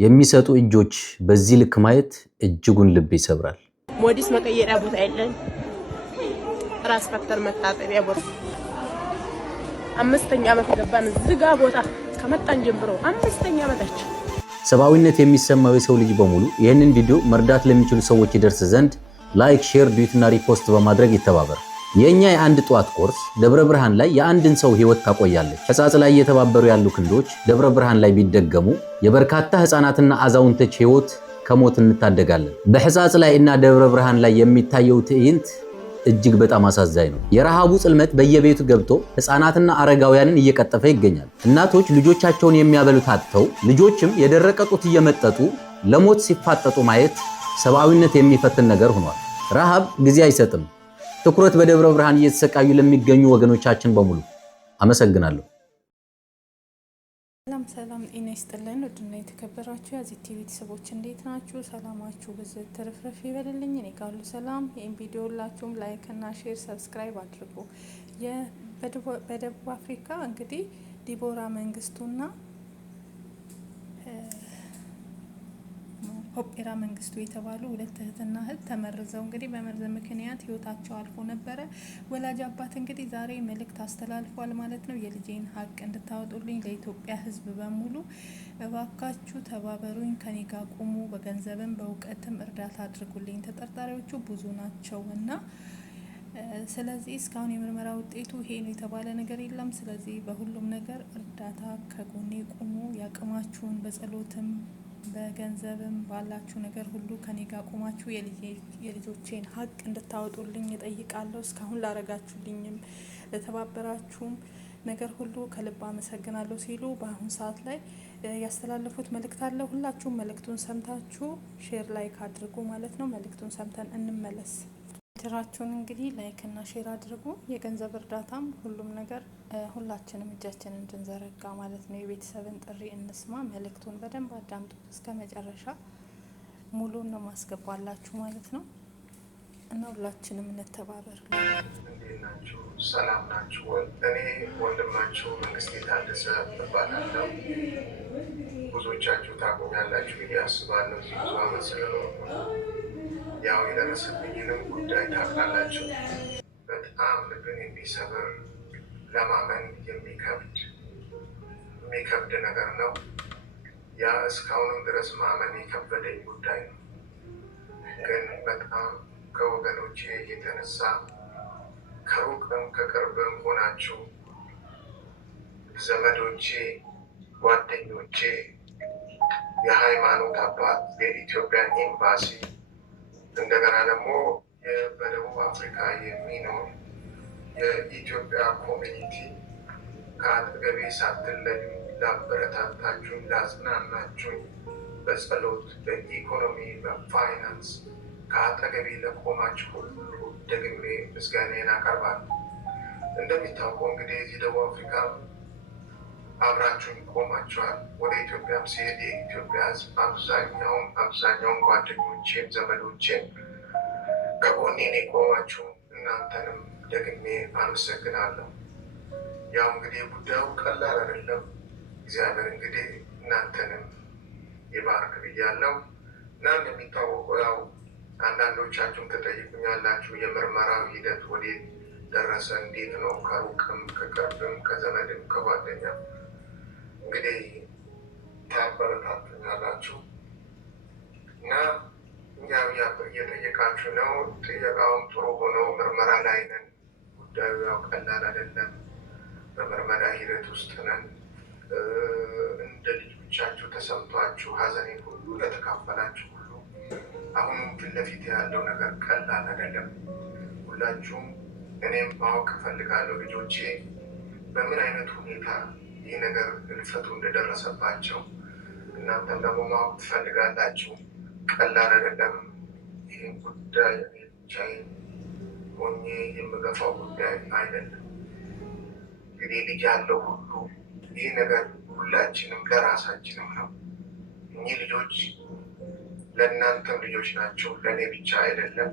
የሚሰጡ እጆች በዚህ ልክ ማየት እጅጉን ልብ ይሰብራል። ሞዲስ መቀየሪያ ቦታ የለን፣ ራስ ፈተር መታጠቢያ ቦታ 5ኛ ዓመት ገባን ዝጋ ቦታ ከመጣን ጀምሮ 5ኛ ዓመታችን። ሰብአዊነት የሚሰማው የሰው ልጅ በሙሉ ይህንን ቪዲዮ መርዳት ለሚችሉ ሰዎች ይደርስ ዘንድ ላይክ፣ ሼር፣ ዲዩት እና ሪፖስት በማድረግ ይተባበር። የኛ የአንድ ጧት ኮርስ ደብረ ብርሃን ላይ የአንድን ሰው ህይወት ታቆያለች። ሕጻጽ ላይ እየተባበሩ ያሉ ክንዶች ደብረ ብርሃን ላይ ቢደገሙ የበርካታ ህፃናትና አዛውንቶች ህይወት ከሞት እንታደጋለን። በሕጻጽ ላይ እና ደብረ ብርሃን ላይ የሚታየው ትዕይንት እጅግ በጣም አሳዛኝ ነው። የረሃቡ ጽልመት በየቤቱ ገብቶ ህፃናትና አረጋውያንን እየቀጠፈ ይገኛል። እናቶች ልጆቻቸውን የሚያበሉት አጥተው ልጆችም የደረቀ ጡት እየመጠጡ ለሞት ሲፋጠጡ ማየት ሰብአዊነት የሚፈትን ነገር ሆኗል። ረሃብ ጊዜ አይሰጥም። ትኩረት በደብረ ብርሃን እየተሰቃዩ ለሚገኙ ወገኖቻችን በሙሉ አመሰግናለሁ። ሰላም ጤና ይስጥልን። ውድና የተከበራችሁ የዚህ ቲቪ ቤተሰቦች እንዴት ናችሁ? ሰላማችሁ በዘት ተረፍረፍ ይበልልኝ። እኔ ጋር ሁሉ ሰላም። ይህን ቪዲዮ ሁላችሁም ላይክ እና ሼር ሰብስክራይብ አድርጉ። በደቡብ አፍሪካ እንግዲህ ዲቦራ መንግስቱና ኦፔራ መንግስቱ የተባሉ ሁለት እህትና እህት ተመርዘው እንግዲህ በመርዝ ምክንያት ህይወታቸው አልፎ ነበረ። ወላጅ አባት እንግዲህ ዛሬ መልእክት አስተላልፏል ማለት ነው። የልጄን ሀቅ እንድታወጡልኝ ለኢትዮጵያ ህዝብ በሙሉ እባካችሁ ተባበሩኝ፣ ከኔ ጋር ቁሙ፣ በገንዘብም በእውቀትም እርዳታ አድርጉልኝ። ተጠርጣሪዎቹ ብዙ ናቸው እና ስለዚህ እስካሁን የምርመራ ውጤቱ ይሄ ነው የተባለ ነገር የለም። ስለዚህ በሁሉም ነገር እርዳታ ከጎኔ ቁሙ፣ ያቅማችሁን በጸሎትም በገንዘብም ባላችሁ ነገር ሁሉ ከኔ ጋር ቆማችሁ የልጆቼን ሀቅ እንድታወጡልኝ እጠይቃለሁ። እስካሁን ላረጋችሁልኝም ለተባበራችሁም ነገር ሁሉ ከልብ አመሰግናለሁ ሲሉ በአሁን ሰዓት ላይ ያስተላለፉት መልእክት አለ። ሁላችሁም መልእክቱን ሰምታችሁ ሼር ላይክ አድርጉ ማለት ነው። መልእክቱን ሰምተን እንመለስ። ራችሁን እንግዲህ ላይክ እና ሼር አድርጉ። የገንዘብ እርዳታም ሁሉም ነገር ሁላችንም እጃችንን እንድንዘረጋ ማለት ነው። የቤተሰብን ጥሪ እንስማ። መልእክቱን በደንብ አዳምጡ እስከ መጨረሻ። ሙሉን ነው ማስገባላችሁ ማለት ነው እና ሁላችንም እንተባበር። እንዴት ናችሁ? ሰላም ናችሁ ወይ? እኔ ወንድማችሁ መንግስቴ ታደሰ እባላለሁ። ብዙዎቻችሁ ታውቁኛላችሁ ብዬ አስባለሁ። እዚህ ብዙ አመት ስለኖርኩ ያው የደረሰብኝንም ጉዳይ ታውቃላችሁ። በጣም ልብን የሚሰብር ለማመን የሚከብድ ነገር ነው። ያ እስካሁንም ድረስ ማመን የከበደኝ ጉዳይ ነው። ግን በጣም ከወገኖቼ የተነሳ ከሩቅም ከቅርብም ሆናችሁ ዘመዶቼ፣ ጓደኞቼ፣ የሃይማኖት አባት፣ የኢትዮጵያን ኤምባሲ እንደገና ደግሞ በደቡብ አፍሪካ የሚኖር የኢትዮጵያ ኮሚኒቲ ከአጠገቤ ሳትለዩ ላበረታታችሁኝ፣ ላጽናናችሁኝ፣ በጸሎት በኢኮኖሚ በፋይናንስ ከአጠገቤ ለቆማችሁ ሁሉ ደግሜ ምስጋናዬን አቀርባለሁ። እንደሚታወቀው እንግዲህ እዚህ ደቡብ አፍሪካ አብራችሁኝ ቆማችኋል። ወደ ኢትዮጵያም ሲሄድ የኢትዮጵያ ሕዝብ አብዛኛውን ጓደኞቼም ዘመዶቼም ከጎኔን የቆማችሁ እናንተንም ደግሜ አመሰግናለሁ። ያው እንግዲህ ጉዳዩ ቀላል አይደለም። እግዚአብሔር እንግዲህ እናንተንም ይባርክ ብያለሁ እና እንደሚታወቀው ያው አንዳንዶቻችሁም ተጠይቁኛላችሁ የምርመራው ሂደት ወዴት ደረሰ፣ እንዴት ነው? ከሩቅም ከቅርብም ከዘመድም ከጓደኛ እንግዲህ ታበረታቱኛላችሁ እና እኛው እየጠየቃችሁ ነው። ጥየቃውም ጥሩ ሆነው ምርመራ ላይ ነን። ጉዳዩ ያው ቀላል አይደለም። በምርመራ ሂደት ውስጥ ነን። እንደ ልጆቻችሁ ተሰምቷችሁ ሀዘኔን ሁሉ ለተካፈላችሁ ሁሉ አሁንም ፊት ለፊት ያለው ነገር ቀላል አይደለም። ሁላችሁም እኔም ማወቅ እፈልጋለሁ ልጆቼ በምን አይነት ሁኔታ ይህ ነገር እልፈቱ እንደደረሰባቸው እናንተም ደግሞ ማወቅ ትፈልጋላችሁ። ቀላል አይደለም። ይህን ጉዳይ ብቻዬን ሆኜ የምገፋው ጉዳይ አይደለም። እንግዲህ ልጅ ያለው ሁሉ ይህ ነገር ሁላችንም ለራሳችንም ነው። እኚህ ልጆች ለእናንተም ልጆች ናቸው፣ ለእኔ ብቻ አይደለም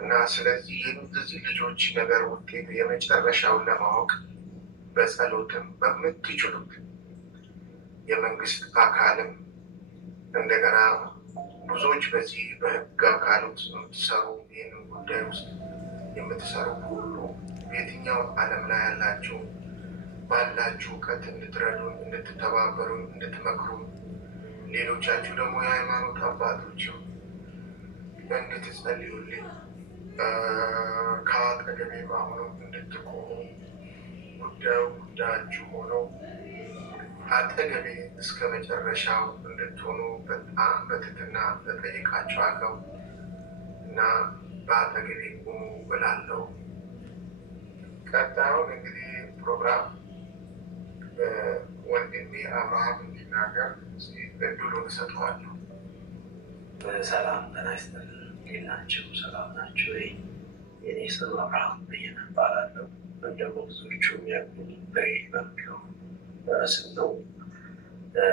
እና ስለዚህ የዚህ ልጆች ነገር ውጤት የመጨረሻውን ለማወቅ በጸሎትም በምትችሉት የመንግስት አካልም እንደገና ብዙዎች በዚህ በህግ አካሎት የምትሰሩ ይህንን ጉዳይ ውስጥ የምትሰሩ ሁሉ በየትኛው ዓለም ላይ ያላችሁ ባላችሁ እውቀት እንድትረዱን፣ እንድትተባበሩን፣ እንድትመክሩን ሌሎቻችሁ ደግሞ የሃይማኖት አባቶች እንድትጸልዩልኝ ከአጠገቤ በአሁኑ እንድትቆሙ ጉዳያችሁ ሆነው አጠገቤ እስከ መጨረሻው እንድትሆኑ በጣም በትህትና እጠይቃችኋለሁ እና በአጠገቤ ቁሙ እላለሁ። ቀጣዩን እንግዲህ ፕሮግራም ወንድሜ አብርሃም እንዲናገር እድሉን እሰጠዋለሁ። ሰላም ጤና ይስጥልኝ። እንዴት ናችሁ? ሰላም ናችሁ? የኔ ስም አብርሃም በየነ እባላለሁ። እንደሞ ብዙዎቹ የሚያውቁኝ በይ በሚለው ስም ነው።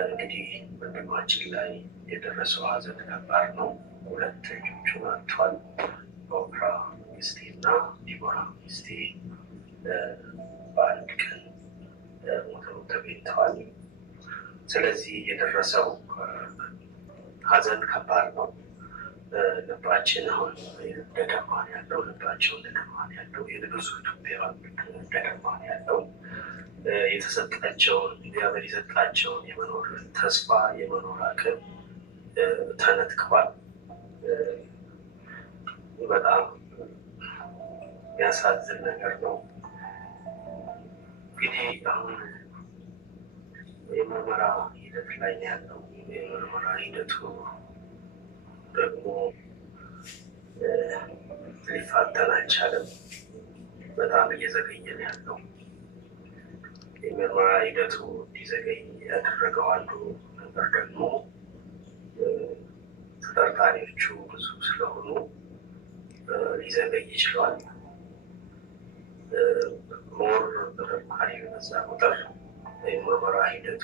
እንግዲህ ወንድማችን ላይ የደረሰው ሀዘን ከባድ ነው። ሁለት ልጆቹን አጥቷል። ኦፕራ ሚስቴ እና ዲቦራ ሚስቴ በአንድ ቀን ሞተው ተገኝተዋል። ስለዚህ የደረሰው ሀዘን ከባድ ነው። ልባችን አሁን እንደደማን ያለው ልባቸው እንደደማን ያለው የብዙ ኢትዮጵያውያን እንደደማን ያለው የተሰጣቸውን እግዚአብሔር የሰጣቸውን የመኖር ተስፋ የመኖር አቅም ተነጥቀዋል። በጣም የሚያሳዝን ነገር ነው። እንግዲህ አሁን የምርመራ ሂደት ላይ ያለው የምርመራ ሂደቱ ደግሞ ሊፋጠን አልቻለም። በጣም እየዘገየን ያለው የምርመራ ሂደቱ እንዲዘገይ ያደረገው አንዱ ነገር ደግሞ ተጠርጣሪዎቹ ብዙ ስለሆኑ ሊዘገይ ይችላል። ሞር ተጠርጣሪ በዛ ቁጥር የምርመራ ሂደቱ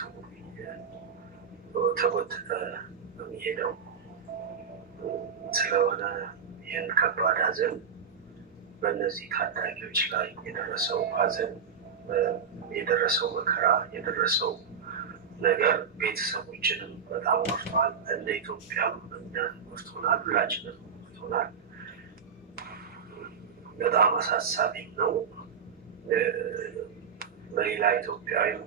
ተጎተተ የሚሄደው ስለሆነ ይህን ከባድ ሀዘን በእነዚህ ታዳጊዎች ላይ የደረሰው ሀዘን የደረሰው መከራ የደረሰው ነገር ቤተሰቦችንም በጣም ወርቷል። እንደ ኢትዮጵያም እኛን ወርቶናል፣ ሁላችንም ወርቶናል። በጣም አሳሳቢም ነው። በሌላ ኢትዮጵያዊም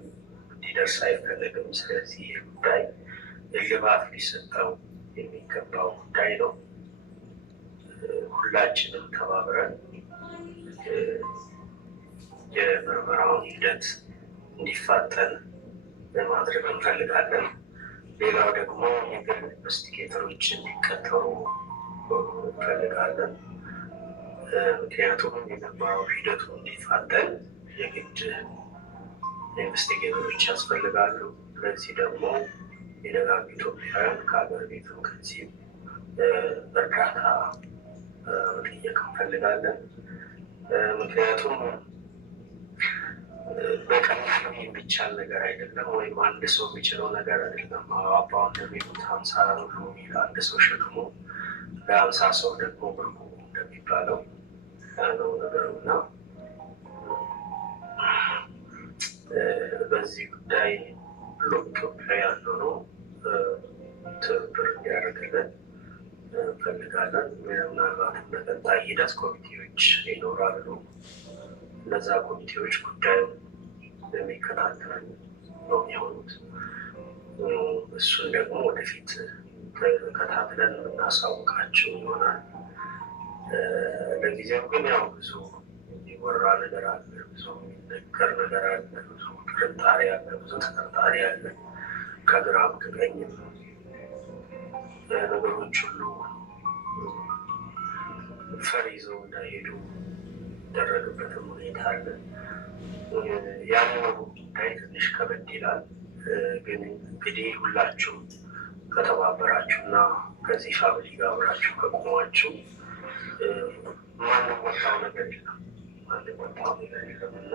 እንዲደርስ አይፈለግም። ስለዚህ ይህ ጉዳይ እልባት ሊሰጠው የሚገባው ጉዳይ ነው። ሁላችንም ተባብረን የምርመራውን ሂደት እንዲፋጠን ለማድረግ እንፈልጋለን። ሌላው ደግሞ የግል ኢንቨስቲጌተሮች እንዲቀጠሩ እንፈልጋለን። ምክንያቱም የምርመራው ሂደቱ እንዲፋጠን የግድ ኢንቨስቲጌተሮች ያስፈልጋሉ። ስለዚህ ደግሞ የደጋግ ኢትዮጵያውያን ከሀገር ቤትም ከዚህም እርዳታ መጠየቅ እንፈልጋለን። ምክንያቱም በቀላሉ የሚቻል ነገር አይደለም፣ ወይም አንድ ሰው የሚችለው ነገር አይደለም። አባው እንደሚሉት 50 ብር አንድ ሰው ሸክሞ ለ50 ሰው ደግሞ ብሩ እንደሚባለው ነው ነገሩ እና በዚህ ጉዳይ ብሎ ኢትዮጵያ ያለው ነው ትብብር እንዲያደርግልን እንፈልጋለን። ምናልባት በቀጣይ ሂደት ኮሚቴዎች ይኖራሉ። እነዛ ኮሚቴዎች ጉዳዩን የሚከታተሉ ነው የሚሆኑት። እሱን ደግሞ ወደፊት ተከታትለን የምናሳውቃቸው ይሆናል። ለጊዜው ግን ያው ብዙ የሚወራ ነገር አለ፣ ብዙ የሚነገር ነገር አለ፣ ብዙ ጥርጣሬ አለ፣ ብዙ ተጠርጣሪ አለ። ከግራም ከቀኝም ነገሮች ሁሉ ፈር ይዘው እንዳይሄዱ ይደረግበትም ሁኔታ አለ። ያለው ጉዳይ ትንሽ ከበድ ይላል። ግን እንግዲህ ሁላችሁም ከተባበራችሁ እና ከዚህ ፋሚሊ ጋር አብራችሁ ከቆማችሁ ማንም ወጣው ነገር የለም እና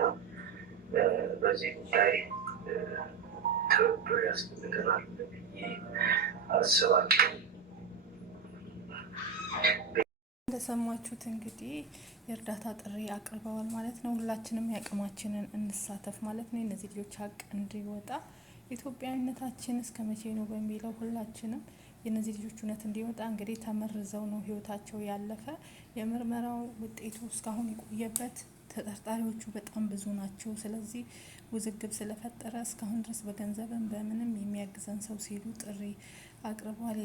በዚህ ጉዳይ ትብብር ያስፈልገናል ብዬ አስባለሁ። እንደሰማችሁት እንግዲህ የእርዳታ ጥሪ አቅርበዋል ማለት ነው። ሁላችንም የአቅማችንን እንሳተፍ ማለት ነው። እነዚህ ልጆች ሀቅ እንዲወጣ ኢትዮጵያዊነታችን እስከ መቼ ነው በሚለው ሁላችንም የነዚህ ልጆች እውነት እንዲወጣ እንግዲህ ተመርዘው ነው ህይወታቸው ያለፈ። የምርመራው ውጤቱ እስካሁን የቆየበት ተጠርጣሪዎቹ በጣም ብዙ ናቸው። ስለዚህ ውዝግብ ስለፈጠረ እስካሁን ድረስ በገንዘብም በምንም የሚያግዘን ሰው ሲሉ ጥሪ አቅርበዋል።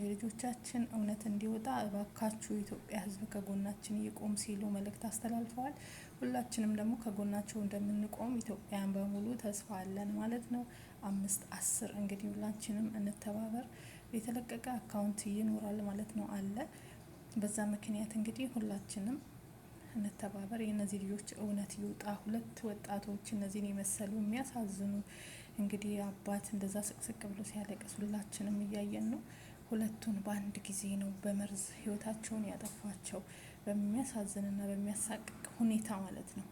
የልጆቻችን እውነት እንዲወጣ እባካችሁ የኢትዮጵያ ሕዝብ ከጎናችን ይቆም ሲሉ መልእክት አስተላልፈዋል። ሁላችንም ደግሞ ከጎናቸው እንደምንቆም ኢትዮጵያን በሙሉ ተስፋ አለን ማለት ነው። 5/10 እንግዲህ ሁላችንም እንተባበር። የተለቀቀ አካውንት ይኖራል ማለት ነው አለ። በዛ ምክንያት እንግዲህ ሁላችንም እንተባበር። የእነዚህ ልጆች እውነት ይውጣ። 2 ወጣቶች እነዚህን የመሰሉ የሚያሳዝኑ እንግዲህ አባት እንደዛ ስቅስቅ ብሎ ሲያለቅስ ሁላችንም እያየን ነው። 2ቱን በአንድ ጊዜ ነው በመርዝ ህይወታቸውን ያጠፋቸው፣ በሚያሳዝንና በሚያሳቅቅ ሁኔታ ማለት ነው።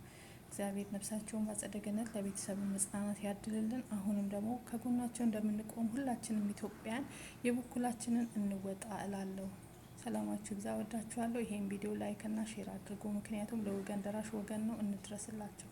እግዚአብሔር ነፍሳቸውን በአጸደ ገነት ለቤተሰብ መጽናናት ያድልልን። አሁንም ደግሞ ከጎናቸው እንደምንቆም ሁላችንም ኢትዮጵያን የበኩላችንን እንወጣ እላለሁ። ሰላማችሁ ይብዛ። ወዳችኋለሁ። ይሄን ቪዲዮ ላይክ እና ሼር አድርጉ። ምክንያቱም ለወገን ደራሽ ወገን ነው፣ እንድረስላቸው።